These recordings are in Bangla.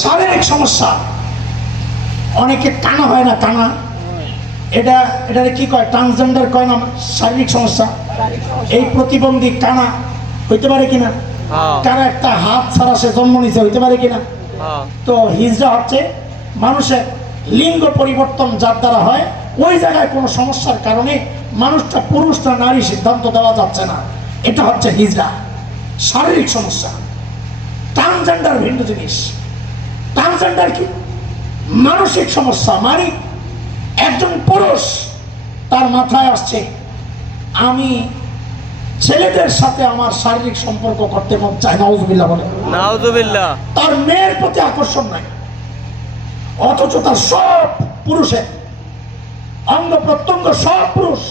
শারীরিক সমস্যা, অনেকে কানা হয় না, কানা, এটা কি কয়, ট্রান্সজেন্ডার কয় না, শারীরিক সমস্যা। এই প্রতিবন্ধী কানা হইতে পারে কিনা? কারা একটা হাত ছাড়া সে জন্ম নিছে, হইতে পারে কিনা? তো হিজড়া হচ্ছে মানুষের লিঙ্গ পরিবর্তন যার দ্বারা হয়, ওই জায়গায় কোনো সমস্যার কারণে মানুষটা পুরুষ না নারী সিদ্ধান্ত দেওয়া যাচ্ছে না, এটা হচ্ছে হিজড়া, শারীরিক সমস্যা। ট্রান্সজেন্ডার ভিন্ন জিনিস। ট্রান্সজেন্ডার কি? মানসিক সমস্যা। মানে একজন পুরুষ, তার মাথায় আসছে আমি ছেলেদের সাথে আমার শারীরিক সম্পর্ক করতে মন চায়, নাউজুবিল্লাহ বলে, নাউজুবিল্লাহ। তার মেয়ের প্রতি আকর্ষণ নাই, অথচ তার সব পুরুষের অঙ্গ প্রত্যঙ্গ সব পুরুষ,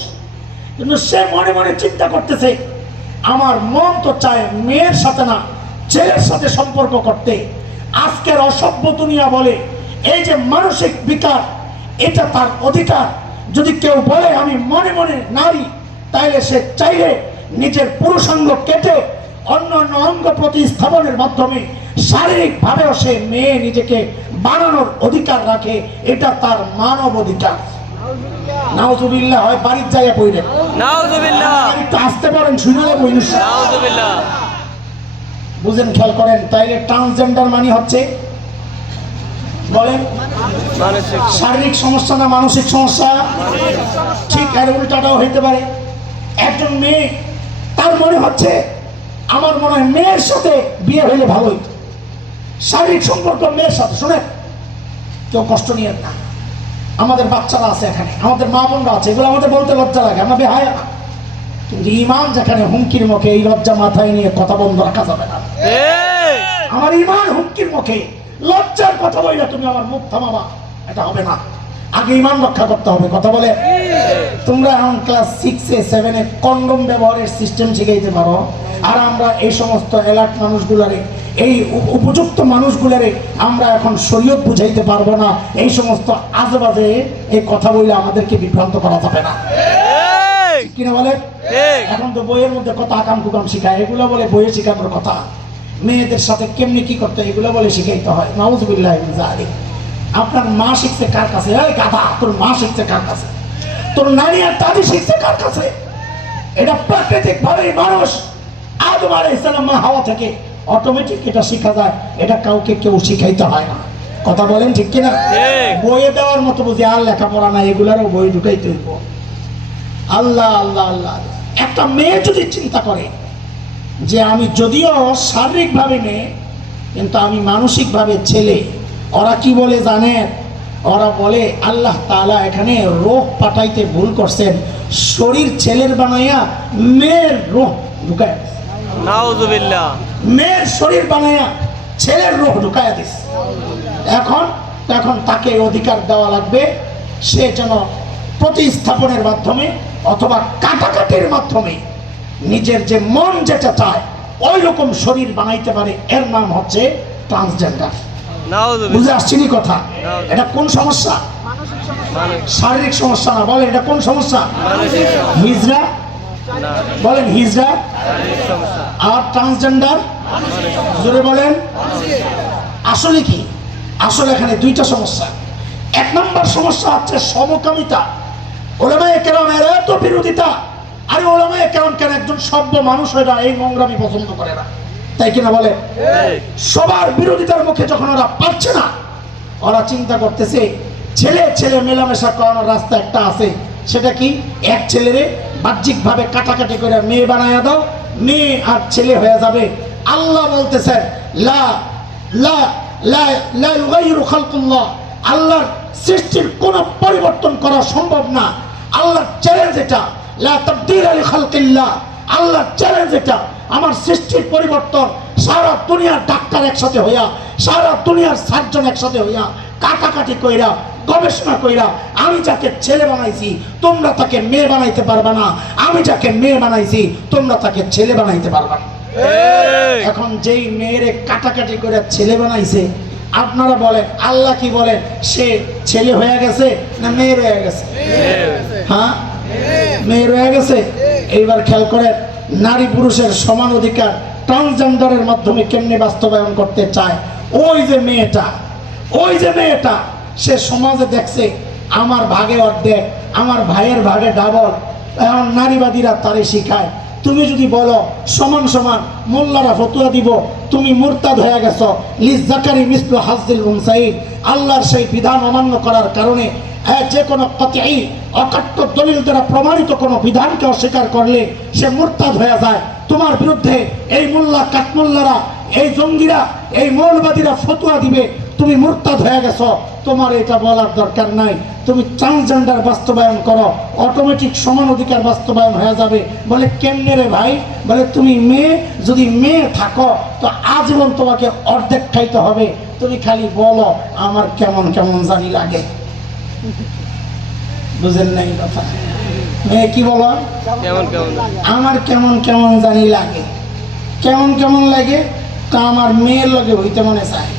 কিন্তু সে মনে মনে চিন্তা করতেছে আমার মন তো চায় মেয়ের সাথে না ছেলের সাথে সম্পর্ক করতে। আজকের অসভ্য দুনিয়া বলে এই যে মানসিক বিকার, এটা তার অধিকার। যদি কেউ বলে আমি মনে মনে নারী, তাইলে সে চাইলে নিজের পুরুষাঙ্গ কেটে অন্য অন্য অঙ্গ প্রতিস্থাপনের মাধ্যমে শারীরিকভাবেও সে মেয়ে নিজেকে বানানোর অধিকার রাখে, এটা তার মানব অধিকার। নাউজুবিল্লাহ। হয় বাড়ির জায়গা পড়লেন, নাউজুবিল্লাহ। একটু আসতে পারেন, শুনে নেব ইনশাআল্লাহ। নাউজুবিল্লাহ। বুঝেন, খেয়াল করেন। তাইলে ট্রান্সজেন্ডার মানে হচ্ছে, বলেন, শারীরিক সমস্যা না মানসিক সমস্যা? ঠিক আর উল্টাটাও হইতে পারে। একজন মেয়ে, তার মনে হচ্ছে আমার মনে হয় মেয়ের সাথে বিয়ে হইলে ভালো হইতো, শারীরিক সম্পর্ক মেয়ের সাথে। শুনে, কেউ কষ্ট নিয়ে না, আমাদের বাচ্চারা আছে এখানে, আমাদের মা বোনরা আছে, এগুলো আমাদের বলতে লজ্জা লাগে, আমরা বেহায়া। কিন্তু ইমান যেখানে হুমকির মুখে, এই লজ্জা মাথায় নিয়ে কথা বন্ধ রাখা যাবে না। আমার ইমান হুমকির মুখে, লজ্জার কথা বলে তুমি আমার মুখ থামাবা, এটা হবে না। আগে ইমান রক্ষা করতে হবে। কথা বলে, তোমরা এখন ক্লাস 6-এ 7-এ কন্ডম ব্যবহারের সিস্টেম শিখাইতে পারো, আর আমরা এই সমস্ত এলাট মানুষগুলারে, এই উপযুক্ত মানুষগুলারে আমরা এখন শরীয়ত বুঝাইতে পারবো না। এই সমস্ত আজেবাজে এই কথা বলে আমাদেরকে বিভ্রান্ত করা যাবে না, কিনা বলে? এখন তো বইয়ের মধ্যে কথা আকাম কুকাম শিখায়, এগুলো বলে বইয়ে শিখানোর কথা। মেয়েদের সাথে কেমনি কি করতে, এগুলো বলে শিখাইতে হয়। নাউজুবিল্লাহ মিন যালিক। আপনার মা শিখছে কার কাছে? এই গাধা, তোর মা শিখছে কার কাছে? তোর নানি আর দাদি শিখছে কার কাছে? এটা প্রাকৃতিক ভাবে মানুষ আদম আলাইহিস সালাম মা হাওয়া থেকে অটোমেটিক এটা শিখা যায়, এটা কাউকে কেউ শিখাইতে হয় না। কথা বলেন ঠিক কিনা? বইয়ে দেওয়ার মতো বুঝি আর লেখাপড়া নাই, এগুলারও বই ঢুকাইতে হইব। আল্লাহ আল্লাহ আল্লাহ। একটা মেয়ে যদি চিন্তা করে যে আমি যদিও শারীরিকভাবে মেয়ে, কিন্তু আমি মানসিকভাবে ছেলে, ওরা কি বলে জানেন? ওরা বলে আল্লাহ তাআলা এখানে রূহ পাঠাইতে ভুল করছেন, শরীর ছেলের বানাইয়া মেয়ের রূহ ঢুকায়। নাউজুবিল্লাহ। মেয়ের শরীর বানাইয়া ছেলের রূহ ঢুকায় দিস। এখন তাকে অধিকার দেওয়া লাগবে, সে যেন প্রতিস্থাপনের মাধ্যমে অথবা কাটাকাটির মাধ্যমে নিজের যে মন যেটা চায় ওই রকম শরীর বানাইতে পারে। এর নাম হচ্ছে ট্রান্সজেন্ডার। বুঝে আসছিনি কথা? এটা কোন সমস্যা? শারীরিক সমস্যা না। বলেন এটা কোন সমস্যা? হিজড়া, বলেন হিজড়া আর ট্রান্সজেন্ডার, জোরে বলেন। আসলে কি? আসলে এখানে দুইটা সমস্যা। এক নম্বর সমস্যা হচ্ছে সমকামিতা। ওলামায়ে কেরামের এত বিরোধিতা। আরে ওলামায়ে কেরাম কেন একজন সভ্য মানুষ হয় না এই নোংরামি পছন্দ করে না, তাই কিনা বলে? সবার বিরোধিতার মুখে যখন ওরা পারছে না, ওরা চিন্তা করতেছে ছেলে ছেলে মেলামেশা করানোর রাস্তা একটা আছে। সেটা কি? এক ছেলেরে বাহ্যিকভাবে কাটাকাটি করে মেয়ে বানায়া দাও, মেয়ে আর ছেলে হয়ে যাবে। আল্লাহ বলতেছেন লা লা লা লা ইউগাইরু খালকুল্লাহ, আল্লাহর সৃষ্টির কোনো পরিবর্তন করা সম্ভব না। আল্লাহর চ্যালেঞ্জ এটা, লা তাবদীলা লিখালকিল্লাহ। আল্লাহর চ্যালেঞ্জ এটা, আমার সৃষ্টির পরিবর্তন। সারা দুনিয়ার ডাক্তার একসাথে হইয়া, সারা দুনিয়ার সার্জন একসাথে হইয়া কাটাকাটি কইরা গবেষণা কইরা আমি যাকে ছেলে বানাইছি তোমরা তাকে মেয়ে বানাইতে পারবা না, আমি যাকে মেয়ে বানাইছি তোমরা তাকে ছেলে বানাইতে পারবা না। এখন যেই মেয়েরে কাটাকাটি করে ছেলে বানাইছে, আপনারা বলেন আল্লাহ কি বলেন? সে ছেলে হয়ে গেছে না মেয়ে হয়ে গেছে? হ্যাঁ, মেয়ে হয়ে গেছে। এইবার খেয়াল করেন, নারী পুরুষের সমান অধিকার ট্রান্সজেন্ডারের মাধ্যমে কেমনে বাস্তবায়ন করতে চায় ওই যে মেয়েটা সে সমাজে দেখছে আমার ভাগে অর্ধেক, আমার ভাইয়ের ভাগে ডাবল। এখন নারীবাদীরা তারে শিখায়, তুমি যদি বলো সমান সমান, মোল্লারা ফতুয়া দিব তুমি মুরতাদ হয়ে গেছো। লিজাকারি মিসলু হাজ্জিল উনসাইন, আল্লাহর সেই বিধান অমান্য করার কারণে যে কোনো কতঈ অকাট্য দলিল দ্বারা প্রমাণিত কোনো বিধানকে অস্বীকার করলে সে মুরতাদ হয়ে যায়। তোমার বিরুদ্ধে এই মোল্লা কাঠমোল্লারা, এই জঙ্গিরা, এই মৌলবাদীরা ফতুয়া দিবে, তুমি মুরতাদ হয়ে গেছো। তোমার এটা বলার দরকার নাই, তুমি ট্রান্সজেন্ডার বাস্তবায়ন করো, অটোমেটিক সমান অধিকার বাস্তবায়ন হয়ে যাবে। বলে কেমনে রে ভাই? বলে তুমি মেয়ে, যদি মেয়ে থাকো তো আজীবন তোমাকে অর্ধেক খাইতে হবে। তুমি খালি বলো আমার কেমন কেমন জানি লাগে। বুঝেন নাই কথা? মেয়ে কি বলো? কেমন কেমন আমার কেমন কেমন জানি লাগে। কেমন কেমন লাগে? তা আমার মেয়ের লগে হইতে মনে চায়।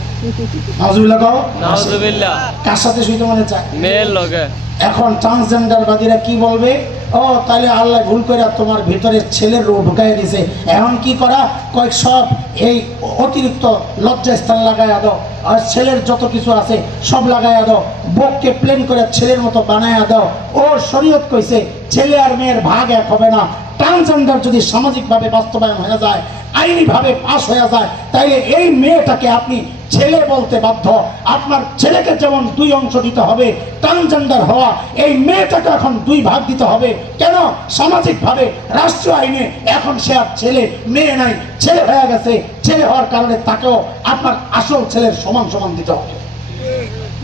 নাউজুবিল্লাহ কও। নাউজুবিল্লাহ। কার সাথে শুইতে মনে চায়? মেয়ের লগে। এখন ট্রান্সজেন্ডারবাদীরা কি বলবে? ও তাহলে আল্লাহ ভুল করে তোমার ভিতরে ছেলের রূপ ঢুকাই দিয়েছে, এখন কি করা? কয়েক সব এই অতিরিক্ত লজ্জাস্থান লাগাইয়া দাও, আর ছেলের যত কিছু আছে সব লাগাইয়া দাও, বককে প্লেন করে ছেলের মতো বানাইয়া দাও। ওর শরীয়ত কইছে ছেলে আর মেয়ের ভাগ এক হবে না। ট্রান্সজেন্ডার যদি সামাজিকভাবে বাস্তবায়ন হয়ে যায়, আইনিভাবে পাশ হয়ে যায়, তাইলে এই মেয়েটাকে আপনি ছেলে বলতে বাধ্য। আপনার ছেলেকে যেমন 2 অংশ দিতে হবে, ট্রান্সজেন্ডার হওয়া এই মেয়েটাকে এখন 2 ভাগ দিতে হবে। কেন? সামাজিকভাবে রাষ্ট্রীয় আইনে এখন সে আর ছেলে মেয়ে নাই, ছেলে হয়ে গেছে। ছেলে হওয়ার কারণে তাকেও আপনার আসল ছেলের সমান সমান দিতে হবে।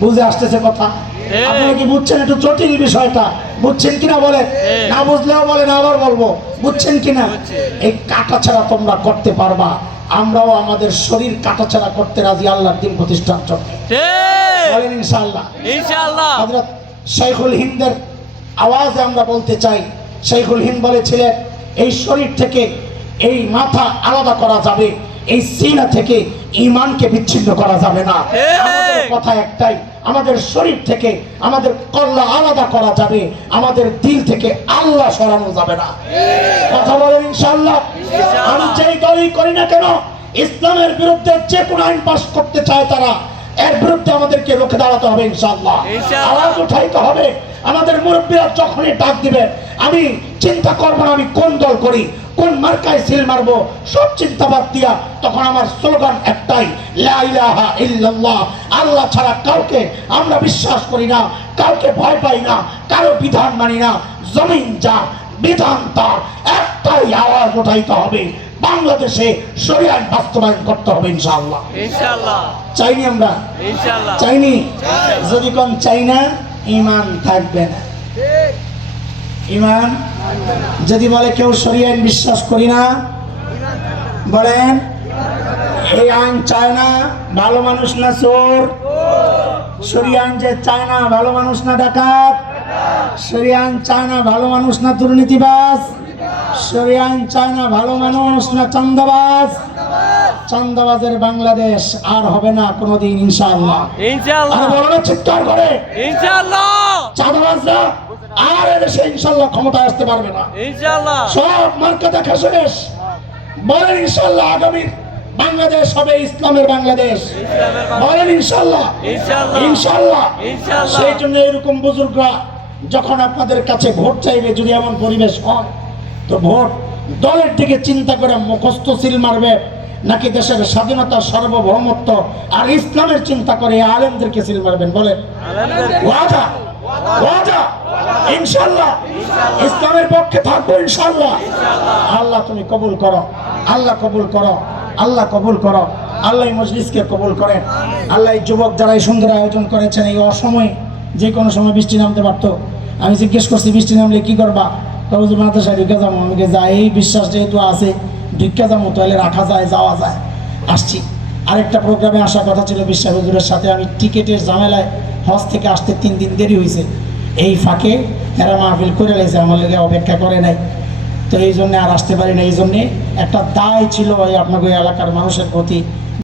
বুঝে আসতেছে কথা? আপনারা কি বুঝছেন? একটু জটিল বিষয়টা বুঝছেন কিনা বলে? না বুঝলেও বলেন, আবার বলবো, বুঝছেন কিনা? এই কাটাছাড়া তোমরা করতে পারবা, আমরাও আমাদের শরীর কাটাছাড়া করতে রাজি আল্লাহর দিন প্রতিষ্ঠার জন্য। বলেন ইনশাআল্লাহ। ইনশাআল্লাহ। হযরত শাইখুল হিন্দের আওয়াজে আমরা বলতে চাই, শাইখুল হিন্দ বলেছিলেন এই শরীর থেকে এই মাথা আলাদা করা যাবে, এই সিনা থেকে ঈমানকে বিচ্ছিন্ন করা যাবে না। আমাদের কথা একটাই, আমাদের শরীর থেকে আমাদের কল্লা আলাদা করা যাবে, আমাদের দিল থেকে আল্লাহ সরানো যাবে না। কথা বলেন ইনশাআল্লাহ। আমি যেই দলই করি না কেন, ইসলামের বিরুদ্ধে যে কোনো আইন পাস করতে চায় তারা, এর বিরুদ্ধে আমাদেরকে রুখে দাঁড়াতে হবে ইনশাআল্লাহ। আওয়াজ উঠাইতে হবে। আমাদের মুরব্বীরা যখনই ডাক দিবেন, আমি চিন্তা করবো না আমি কোন দল করি, কোন মার্কায় সিল মারবো, সব চিন্তা বাদ দিয়া তখন আমার স্লোগান একটাই, লা ইলাহা ইল্লাল্লাহ। আল্লাহ ছাড়া কাউকে আমরা বিশ্বাস করি না, কাউকে ভয় পাই না, কারো বিধান মানি না। জমিন যা, বিধান তার। একটাই আওয়াজ উঠাইতে হবে, বাংলাদেশে শরিয়াত বাস্তবায়ন করতে হবে ইনশাআল্লাহ। ইনশাআল্লাহ। চাইনি আমরা? ইনশাআল্লাহ। চাইনি? যদি কোন চাই না, ঈমান থাকবে না। ঈমান যদি বলে কেউ শরিয়া আইন বিশ্বাস করি না, বলেন এই আইন চায় না, ভালো মানুষ না চোর? শরিয়া আইন যে চায় না, ভালো মানুষ না ডাকাত? শরিয়া আইন চায় না, ভালো মানুষ না দুর্নীতিবাজ? শরিয়া আইন চায় না, ভালো মানুষ না চাঁদাবাজ? চাঁদাবাজের বাংলাদেশ আর হবে না কোনোদিন ইনশাআল্লাহ। ইনশাআল্লাহ। আর বড় চিৎকার করে ইনশাআল্লাহ। চাঁদাবাজরা আর এদেশে ইনশাআল্লাহ ক্ষমতায় আসতে পারবে না ইনশাআল্লাহ। সব মার্কা দেখা শেষ। বলেন ইনশাআল্লাহ আগামী বাংলাদেশ হবে ইসলামের বাংলাদেশ। বলেন ইনশাআল্লাহ। ইনশাআল্লাহ। ইনশাআল্লাহ। ইনশাআল্লাহ। সেই জন্য এরকম বুজুর্গরা যখন আপনাদের কাছে ভোট চাইবে, যদি এমন পরিবেশ হয়, তো ভোট দলের দিকে চিন্তা করে মুখস্থ সিল মারবে, নাকি দেশের স্বাধীনতা, সার্বভৌমত্ব আর ইসলামের চিন্তা করে আলেমদেরকে সিল মারবেন? বলেন ওয়াদা, ওয়াদা ইনশাআল্লাহ ইসলামের পক্ষে থাকবো ইনশাআল্লাহ। আল্লাহ তুমি কবুল করো, আল্লাহ কবুল করো, আল্লাহ কবুল করো, আল্লাহ এই মজলিসকে কবুল করেন। আল্লাহ এই যুবক যারা এই সুন্দর আয়োজন করেছেন, এই অসময়ে যে কোনো সময় বৃষ্টি নামতে পারতো। আমি জিজ্ঞেস করছি বৃষ্টি নামলে কি করবা? তবে মাদ্রাসায় ঢুকে যাবো। আমাকে যাই, এই বিশ্বাস যেহেতু আছে ঢুকে যাবো, তাহলে রাখা যায়, যাওয়া যায়। আসছি। আরেকটা প্রোগ্রামে আসার কথা ছিল বিশ্বাস হুজুরের সাথে, আমি টিকেটের ঝামেলায় হজ থেকে আসতে 3 দিন দেরি হয়েছে। এই ফাঁকে এরা মাহফিল করে লেগেছে, আমার লেগে অপেক্ষা করে নাই, তো এই জন্যে আর আসতে পারি না। এই জন্যে একটা দায় ছিল আপনাকে এলাকার মানুষের প্রতি,